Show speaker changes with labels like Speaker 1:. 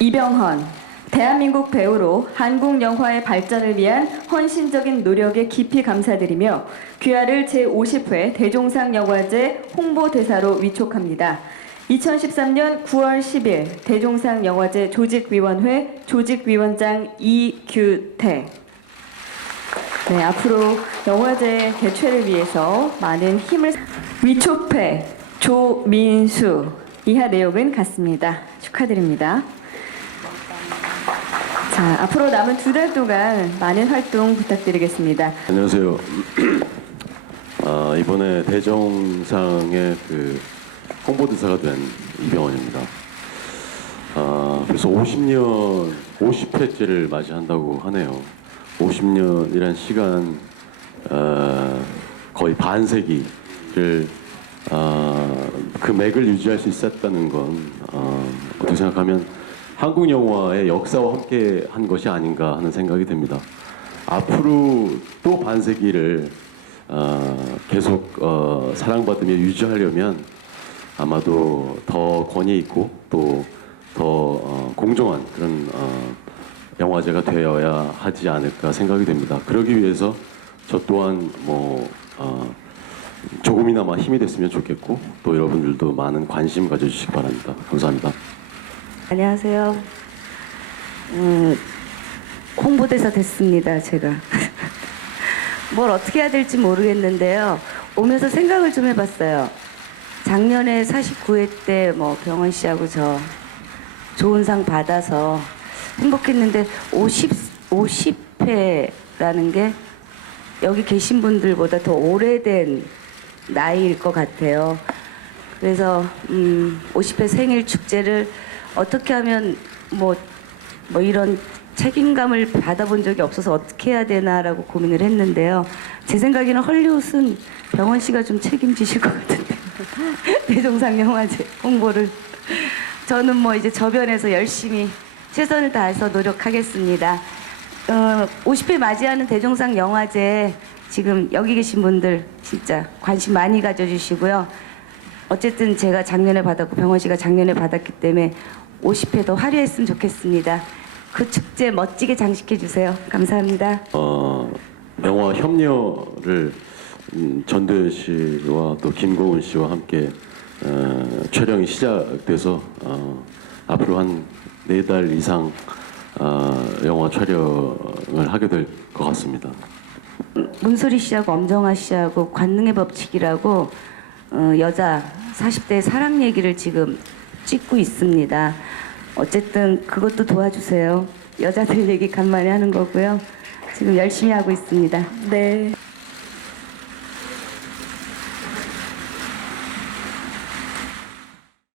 Speaker 1: 이병헌 대한민국 배우로 한국 영화의 발전을 위한 헌신적인 노력에 깊이 감사드리며 귀하를 제50회 대종상 영화제 홍보대사로 위촉합니다. 2013년 9월 10일 대종상 영화제 조직위원회 조직위원장 이규태 네, 앞으로 영화제 개최를 위해서 많은 힘을 위촉회 조민수 이하 내용은 같습니다. 축하드립니다. 자, 앞으로 남은 두 달 동안 많은 활동 부탁드리겠습니다.
Speaker 2: 안녕하세요. 아, 이번에 대정상의 그 홍보대사가 된 이병헌입니다. 아, 그래서 50년, 50회째를 맞이한다고 하네요. 50년이란 시간 어, 거의 반세기를 어, 그 맥을 유지할 수 있었다는 건 어, 어떻게 생각하면 한국 영화의 역사와 함께 한 것이 아닌가 하는 생각이 듭니다. 앞으로 또 반세기를 어, 계속 어, 사랑받으며 유지하려면 아마도 더 권위 있고 또더 어, 공정한 그런 어, 영화제가 되어야 하지 않을까 생각이 됩니다. 그러기 위해서 저 또한 뭐 어, 조금이나마 힘이 됐으면 좋겠고 또 여러분들도 많은 관심 가져주시기 바랍니다. 감사합니다.
Speaker 3: 안녕하세요. 음, 홍보대사 됐습니다, 제가. 뭘 어떻게 해야 될지 모르겠는데요. 오면서 생각을 좀 해봤어요. 작년에 49회 때 뭐 병원 씨하고 저 좋은 상 받아서 행복했는데 50, 50회라는 게 여기 계신 분들보다 더 오래된 나이일 것 같아요. 그래서 음, 50회 생일 축제를 어떻게 하면 뭐, 뭐 이런 책임감을 받아본 적이 없어서 어떻게 해야 되나라고 고민을 했는데요. 제 생각에는 헐리우드는 병원 씨가 좀 책임지실 것 같은데 대종상 영화제 홍보를 저는 뭐 이제 저변에서 열심히 최선을 다해서 노력하겠습니다. 어, 50회 맞이하는 대종상 영화제 지금 여기 계신 분들 진짜 관심 많이 가져주시고요. 어쨌든 제가 작년에 받았고 병원 씨가 작년에 받았기 때문에 50회 더 화려했으면 좋겠습니다. 그 축제 멋지게 장식해 주세요. 감사합니다.
Speaker 2: 어, 영화 협녀를 음, 전도연 씨와 또 김고은 씨와 함께 어, 촬영이 시작돼서 어, 앞으로 한 네 달 이상 어, 영화 촬영을 하게 될 것 같습니다.
Speaker 3: 문소리 씨하고 엄정화 씨하고 관능의 법칙이라고 어, 여자 40대 사랑 얘기를 지금 찍고 있습니다. 어쨌든 그것도 도와주세요. 여자들 얘기 간만에 하는 거고요. 지금 열심히 하고 있습니다.
Speaker 1: 네.